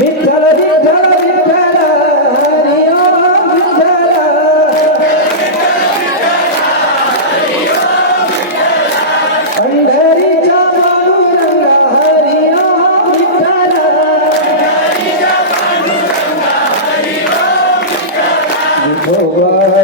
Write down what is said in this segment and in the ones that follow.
विठ्ठल विठ्ठल विठ्ठल हरी ओम विठ्ठल पंढरीच्या पांडुरंगा हरी ओम विठ्ठल गोपाल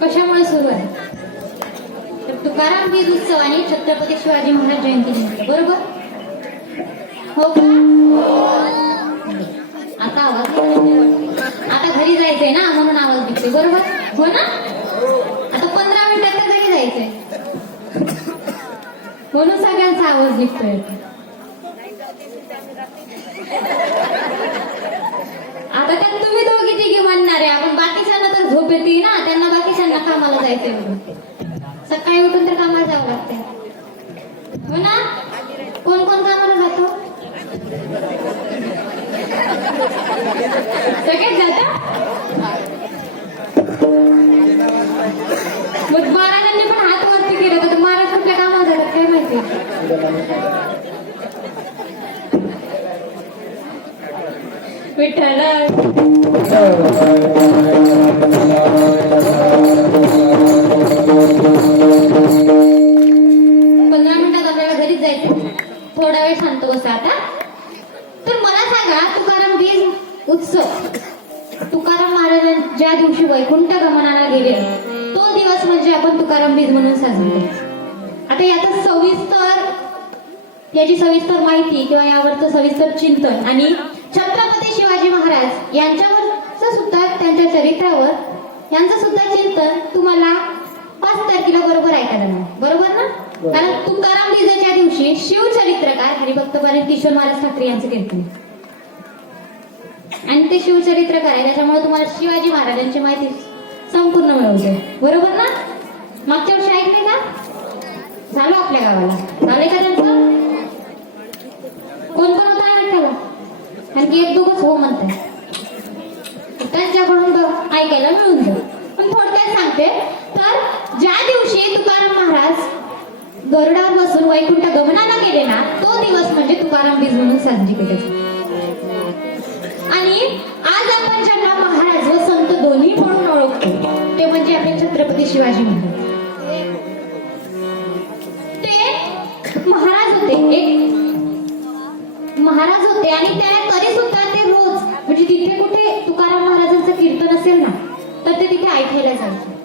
कशामुळे सुरू आहे? तर तुकाराम बीज उत्सव आणि छत्रपती शिवाजी महाराज जयंती निमित्त, बरोबर? हो का? आता आवाज आता घरी जायचंय ना, म्हणून आवाज निघतोय, बरोबर? हो ना? आता 15 मिनिटात तर घरी जायचंय, म्हणून सगळ्यांचा आवाज निघतोय. आता त्यात तुम्ही दोघी तिघी म्हणणार आहे, आपण बाकीच्यांना तर झोप येते ना, त्यांना बाकीच्यांना कामाला जायचंय म्हणून सकाळी उठून तर कामाला जावं लागतंय, हो ना? कोण कोण कामाला जातो? सगळेच जाता? मग महाराजांनी पण हात वरती केले तर महाराज कुठल्या कामाला जातात काय माहिती? विठ्ठल 15 मिनिटात आपल्याला घरीच जायचं, थोडा वेळ शांत बसा. आता तर मला सांगा, तुकाराम बीज उत्सव, तुकाराम महाराज ज्या दिवशी वैकुंठ गमनाला गेले तो दिवस म्हणजे आपण तुकाराम बीज म्हणून साजरा करतो. आता याची सविस्तर माहिती किंवा यावरचं सविस्तर चिंतन आणि छत्रपती शिवाजी महाराज यांच्यावरचं सुद्धा, त्यांच्या चरित्रावर यांचं सुद्धा चिंतन तुम्हाला 5 तारखेला बरोबर ऐकायला मिळेल, बरोबर ना? कारण तुकाराम बीजाच्या दिवशी शिवचरित्रकार हरिभक्त पाटील किशोर महाराज ठाकरे यांचं कीर्तन आणि ते शिवचरित्रकार आहे, त्याच्यामुळे तुम्हाला शिवाजी महाराजांची माहिती संपूर्ण मिळवते, बरोबर ना? मागच्या वर्षी ऐकले का? झालं आपल्या गावाला, झालंय का त्यांचं? कोण कोण होता ऐकायला? आणखी 1-2च हो म्हणतात, त्यांच्याकडून ऐकायला मिळून जाईल. पण थोडक्यात सांगते, तर ज्या दिवशी तुकाराम महाराज गरुडावर बसून वैकुंठ गमनाला गेले ना, तो दिवस म्हणजे तुकाराम बीज म्हणून साजरी केली जाते. आणि आज आपण ज्यांना महाराज व संत दोन्ही म्हणून ओळखतो ते म्हणजे आपले छत्रपती शिवाजी महाराज. ते महाराज होते, एक महाराज होते आणि तरी सुद्धा ते रोज म्हणजे तिथे कुठे तुकाराम महाराजांचं कीर्तन असेल ना, तर ते तिथे ऐकायला जायचे.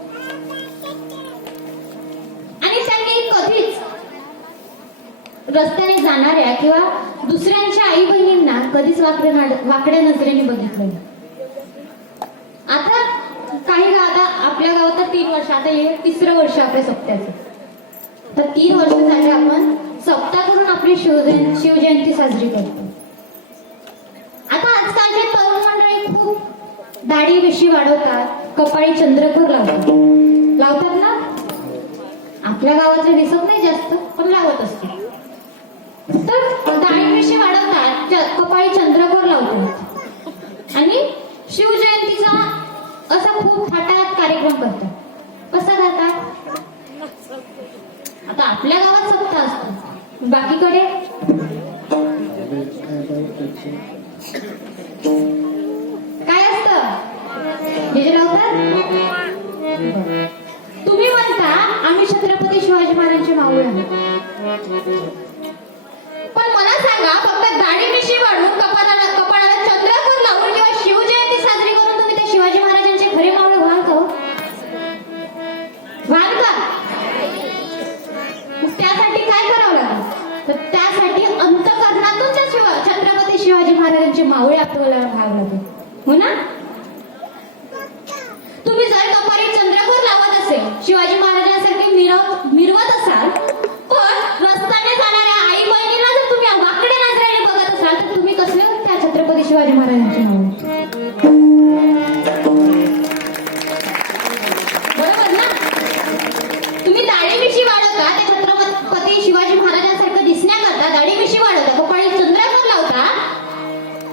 आणि त्यांनी कधीच रस्त्याने जाणाऱ्या किंवा दुसऱ्यांच्या आई बहिणींना कधीच वाकड्या नजरेने बघितलं. आता काही आता आपल्या गावात तर 3 वर्ष, आता हे 3रं वर्ष आपल्या सप्त्याचं, तर 3 वर्ष झाले आपण सप्ताह करून आपली शिवजयंती साजरी करतो. आता आजकालचे तरुण मंडळी खूप दाढी मिशी वाढवतात, कपाळी चंद्रकोर लावतात ना. आपल्या गावातले दिसत नाही जास्त, पण लावत असते. तर दाढी मिशी वाढवतात, कपाळी चंद्रकोर लावतात आणि शिवजयंतीचा असा खूप थाटात कार्यक्रम करतात. कसा करतात? आता आपल्या गावात सप्ताह असतो, बाकीकडे काय असतं? डीजे लावतात. तुम्ही म्हणता आम्ही छत्रपती शिवाजी महाराजांचे मावळे आहोत, पण मला सांगा, फक्त दाढी मिशी वाढून कपाळाला चंद्रकोर लावून किंवा शिवजयंती साजरी करून तुम्ही त्या शिवाजी महाराजांचे खरे मावळे व्हाल का? व्हाल का? त्यासाठी काय करावं लागेल? तर त्यासाठी अंतःकरणातून त्या छत्रपती शिवाजी महाराजांचे मावळे आपल्याला व्हावं लागेल, हो ना? तुम्ही जर कपाळी चंद्रकोर लावत असेल, शिवाजी महाराजांसारखे मिरवत असाल, पण रस्त्याने जाणाऱ्या आई बहिणीला जर तुम्ही वाकडे नजरेने बघत असाल, तर तुम्ही कसले शिवाजी महाराजांची नाव. बरोबर ना? तुम्ही दाढी मिशी वाढवता त्या छत्रपती शिवाजी महाराजांसारखं दिसण्याकरता दाढी मिशी वाढवता, कपाळी चंद्रकोर लावता,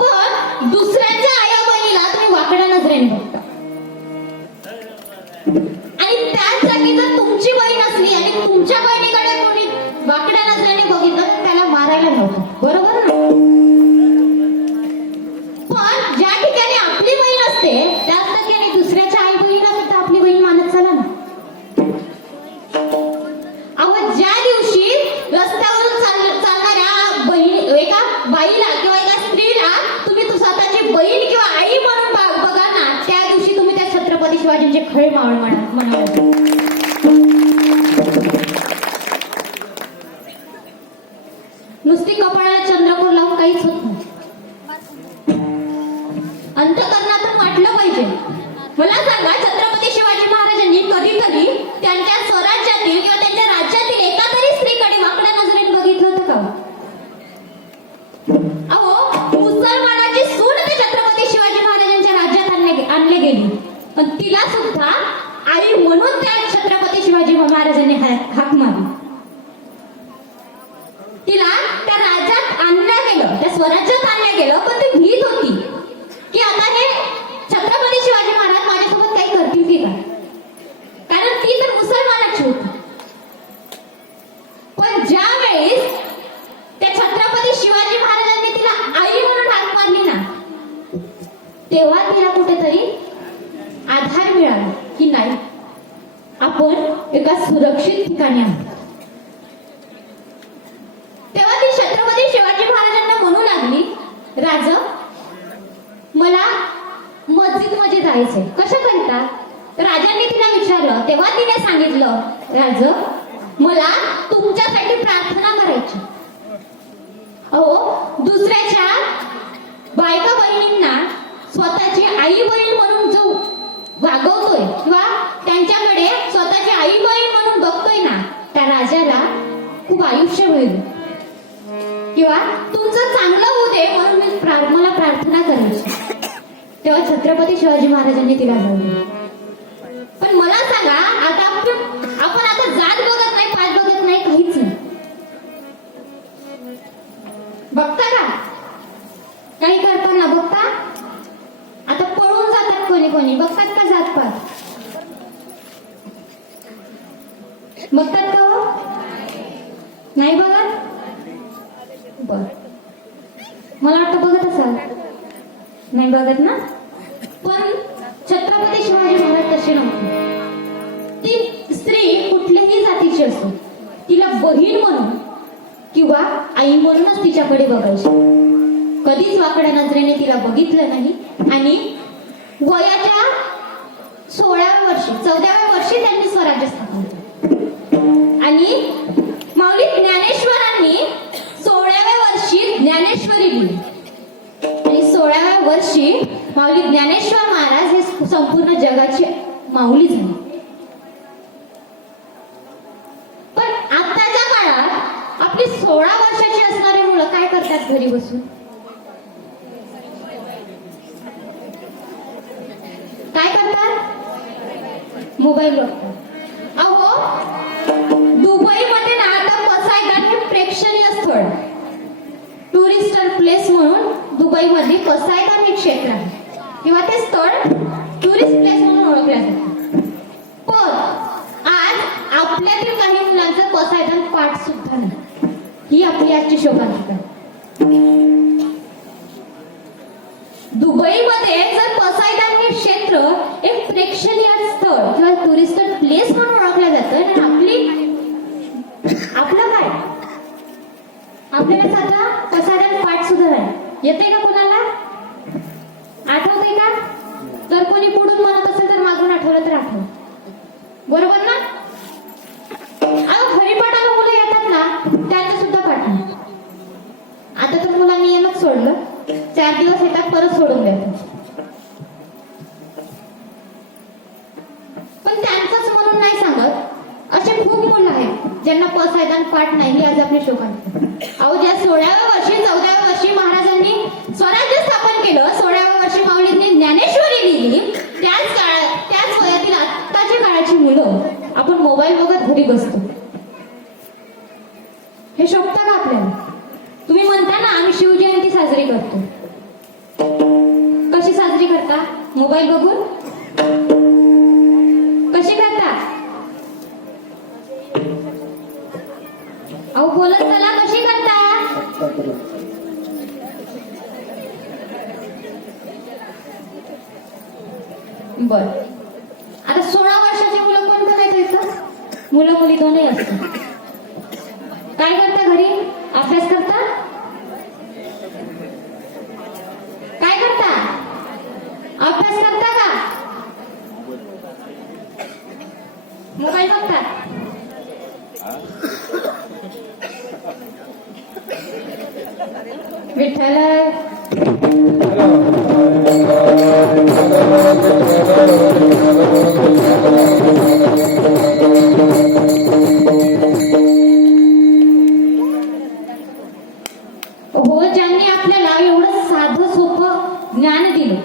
पण दुसऱ्यांच्या आया बहिणीला तुम्ही वाकड्या नजरेने बघता. आणि त्याच जागी जर तुमची बहीण असली आणि तुमच्या बहिणीकडे कोणी वाकड्या नजरेने बघितलं तर त्याला मारायला नव्हतं. बरोबर ना? पण ज्या ठिकाणी आपली बहीण असते त्याच ठिकाणी दुसऱ्याच्या आई बहिणीला सुद्धा आपली बहीण मानत चला ना. अहो, ज्या दिवशी रस्त्यावरून चालणाऱ्या बहीण एका बाईला किंवा एका स्त्रीला तुम्ही स्वतःची बहीण किंवा आई म्हणून बघा ना, त्या दिवशी तुम्ही त्या छत्रपती शिवाजींचे खळे मावळ म्हणाल. नुसती कपाळाला चंद्रकोर लावून काहीच होत नाही. अंतःकरणातून वाटलं पाहिजे. मला सांगा, छत्रपती शिवाजी महाराजांनी कधीतरी त्यांच्या स्वराज्यातील किंवा त्यांच्या राज्यातील एका तरी स्त्रीकडे वाकड्या नजरेने बघितलं होतं का? अहो, मुसलमानाची सून ते छत्रपती शिवाजी महाराजांच्या राज्यात आणले गेली, पण तिला सुद्धा आई म्हणून त्या छत्रपती शिवाजी महाराजांनी हाक मारली. तिला त्या राज्यात आणलं गेलं, त्या स्वराज्यात आणलं गेलं, पण ती भीत होती की आता हे छत्रपती शिवाजी महाराज माझ्यासोबत काही करतील की काय, कारण ती तर मुसलमानाची होती. पण ज्या वेळेस त्या छत्रपती शिवाजी महाराजांनी तिला आई म्हणून हाक मारली ना, तेव्हा तिला कुठेतरी आधार मिळाला की नाही, आपण एका सुरक्षित ठिकाणी आहोत. तेव्हा ती छत्रपती शिवाजी महाराजांना म्हणू लागली, राज, मला मस्जिदमध्ये जायचंय. कशाकरिता? राजांनी तिला विचारलं, तेव्हा तिने सांगितलं, राज, मला तुमच्यासाठी प्रार्थना करायची. अहो, दुसऱ्याच्या बायका बहिणींना स्वतःची आई बहीण म्हणून जो वागवतोय किंवा त्यांच्याकडे स्वतःची आई बहीण म्हणून बघतोय ना, त्या राजाला खूप आयुष्य मिळेल किंवा तुमचं चांगलं होऊ दे म्हणून मी मला प्रार्थना करायची. तेव्हा छत्रपती शिवाजी महाराजांनी तिला बोलले. पण मला सांगा, आता आपण आता जात बघत नाही, पात बघत नाही, काहीच नाही. बघता का? काही करताना बघता? आता पळून जातात कोणी कोणी. बघतात का जात पात? बघतात का हो? नाही बघत? बर, मला वाटतं बघत असाल. नाही बघत ना? पण छत्रपती शिवाजी महाराज तसे नव्हते. ती स्त्री कुठल्याही जातीची असो, तिला बहीण म्हणून किंवा आई म्हणूनच तिच्याकडे बघायची. कधीच वाकड्या नजरेने तिला बघितलं नाही. आणि वयाच्या 16व्या वर्षी 14व्या वर्षी त्यांनी स्वराज्य स्थापन केलं. आणि माऊली ज्ञानेश्वरांनी 16व्या वर्षी ज्ञानेश्वरी दिली आणि 16व्या वर्षी माऊली ज्ञानेश्वर महाराज हे संपूर्ण जगाची माऊली झाली. पण आताच्या काळात आपली 16 वर्षाची असणारी मुलं काय करतात घरी बसून? काय करतात? मोबाईल बघतात. अहो, दुबईमध्ये ना आता पसायदान हे प्रेक्षणीय स्थळ, टुरिस्ट प्लेस म्हणून दुबईमध्ये पसायदान हे क्षेत्र आहे किंवा ते स्थळ टुरिस्ट प्लेस म्हणून ओळखले जाते. पण आज आपल्यातील काही मुलांचं पसायदान पाठ सुद्धा नाही. ही आपली आजची शोभांतिका. दुबईमध्ये जर पसायदान हे क्षेत्र एक प्रेक्षणीय स्थळ किंवा टुरिस्ट प्लेस म्हणून ओळखलं जातं, आपलं काय? आपल्याला साधा पसायदान पाठ सुद्धा नाही. येते का कोणाला? आठवते का? जर कोणी पुढून म्हणत असेल तर मागून आठवलं तर आठवलं. बरोबर ना? हरिपाठाला मुलं येतात ना, त्यांचं सुद्धा पाठ नाही. आता तर मुलांनी येणंच सोडलं. 4 दिवस येतात, परत सोडून देतात. पण त्यांचंच म्हणून नाही सांगत, असे खूप मुलं आहेत ज्यांना पसायदान पाठ नाही. ही आज आपली शोभा. अहो, ज्या 16व्या वर्षी 14व्या वर्षी महाराजांनी स्वराज्य स्थापन केलं बसतो. हे शोभतं का आपल्याला? तुम्ही म्हणता ना आम्ही शिवजयंती साजरी करतो. कशी साजरी करता? मोबाईल बघून? कशी करता? अहो बोलत चला, कशी करता? बर, आता 16 वर्षाची मुलं कोण करायचं इथं? मुलं मुली दोन्ही असतात. काय करता घरी? अभ्यास करता? काय करता? अभ्यास करता का? मोबाईल बघता? विठ्ठल हो, ज्यांनी आपल्याला एवढं साधं सोपं ज्ञान दिलं.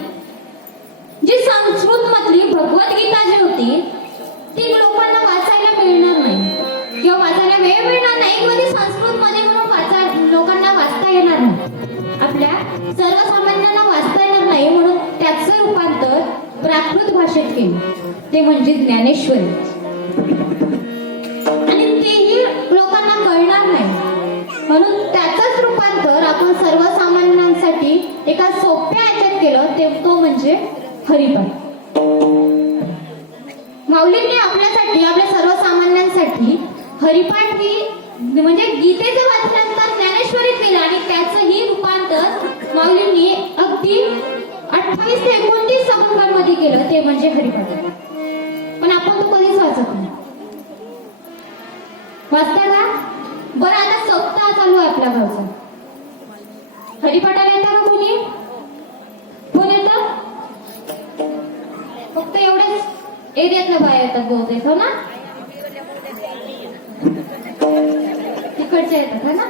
जी संस्कृत मधली भगवद्गीता जी होती ती लोकांना वाचायला मिळणार नाही किंवा वाचायला वेळ मिळणार नाही किंवा ती संस्कृत मध्ये म्हणून लोकांना वाचता येणार नाही. आपल्या सर्वसामान्यांना वाचता येणार नाही म्हणून त्याचं रूपांतर प्राकृत भाषेत केलं, ते म्हणजे ज्ञानेश्वरी. आणि तेही लोकांना कळणार नाही म्हणून त्याचंच रूपांतर आपण सर्वसामान्यांसाठी एका सोप्या याच्यात केलं, तो म्हणजे हरिपाठ. माऊलींनी आपल्यासाठी, आपल्या सर्वसामान्यांसाठी हरिपाठ ही म्हणजे गीतेचं वाचल्यानंतर ज्ञानेश्वरीत केलं आणि त्याचंही रूपांतर माऊलींनी अगदी 28 ते 29 अभंगांमध्ये केलं, ते म्हणजे हरिपाठ. पण आपण तो कधीच वाचत नाही. वाचता का? बरं, आता सप्ताह चालू आहे आपल्या गावचा. हरिपाठाला येतं का कोणी? कोण येतं? फक्त एवढेच एरियातल्या बाया येतात बहुतेक, हो ना? तिकडच्या येतात, हो ना?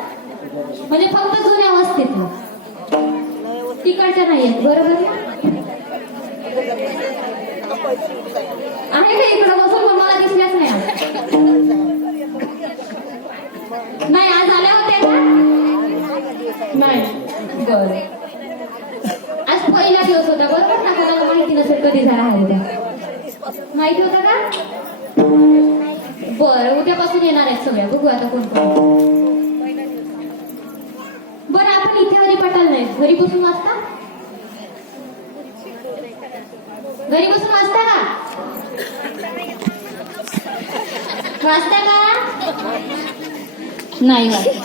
म्हणजे फक्त जुन्या वस्तीतलं, तिकडच्या नाही आहेत, बरोबर ना? आहे का इकडं बसून? पण मला दिसल्याच नाही. आज आल्या होत्या का? नाही. बर, आज पहिला दिवस होता, बरोबर ना? कोणाला माहिती नसेल कधी झाला आहे त्या. माहिती होता का? बर, उद्यापासून येणार आहेत सगळ्या. बघू आता कोण कोण. बरं, आपण इथे हरिपाठाला नाही, घरी बसून वाचता? घरी बसून वाचता का? वाचता का? नाही वाचत.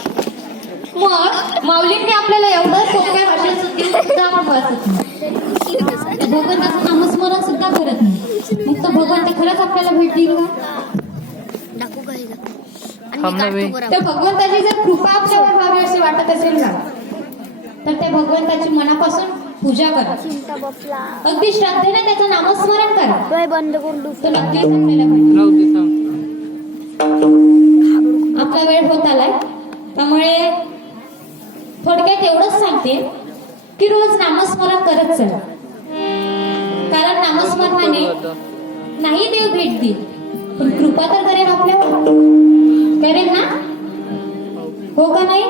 मग माऊलींनी आपल्याला एवढं सोप्या भाषेत सुद्धा आपण वाचत नाही. भगवंताचं नामस्मरण सुद्धा करत नाही. मग तो भगवंत खरंच आपल्याला भेट देईल का? त्या भगवंताची जर कृपा आपल्यावर व्हावी असे वाटत असेल ना, तर त्या भगवंताची मनापासून पूजा करा. अगदी श्रद्धेने त्याचं नामस्मरण करा. बंद करून तो नक्कीच आपल्याला भेटेल. आपला वेळ होत आलाय, त्यामुळे थोडक्यात एवढंच सांगते की रोज नामस्मरण करत चला. कारण नामस्मरणाने नाही देव भेट देईल, पण कृपा तर करेल आपल्यावर. करेल ना? हो का नाही?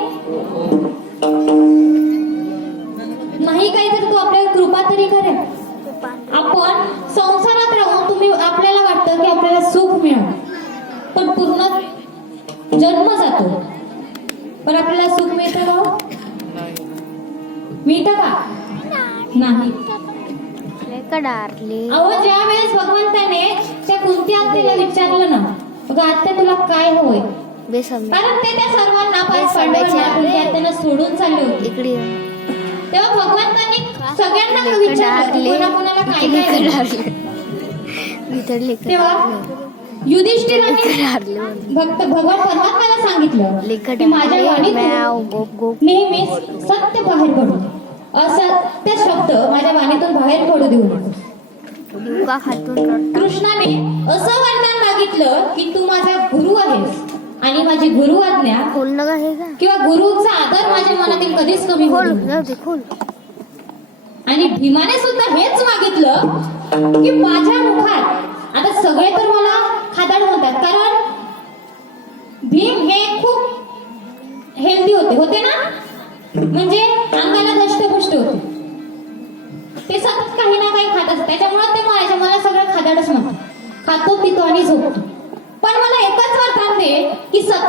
नाही काही तर तो आपल्याला कृपा तरी करेल. आपण संसारात राहून आपल्याला वाटतं की आपल्याला सुख मिळालं, पण पूर्ण जन्म जातो, पण आपल्याला सुख मिळतं का? मिळतं का? नाही. अहो, ज्या वेळेस भगवंताने त्या कुंती आत्याला विचारलं ना, बघा आत्या तुला काय हवंय, कारण ते त्या सर्वांना त्यांना सोडून चालले होते. तेव्हा भगवंतांनी सगळ्यांना विचारलं कोणाकोणाला काय काय. तेव्हा युधिष्ठिराने भगवान परमात्म्याला सांगितलं की माझ्या वाणीतून नेहमी सत्य बाहेर पडू, असत्य शब्द माझ्या वाणीतून बाहेर पडू देऊ नको. कृष्णाने असं वर्णन मागितलं की तू माझा गुरु आहेस आणि माझी गुरु आज्ञा किंवा गुरुचा आदर माझ्या मनातील कधीच कमी होईल. आणि भीमाने सुद्धा हेच मागितलं की माझ्या मुखात, आता सगळे तर मला खादाड म्हणतात, कारण हेल्दी होते ना, म्हणजे अंगाला दष्टपुष्ट होते. ते सतत काही ना काही खात असतात, त्याच्यामुळे ते मला सगळं खादाडच म्हणतात. खातो पितो आणि झोपतो. पण मला एकच वरदान दे की सतत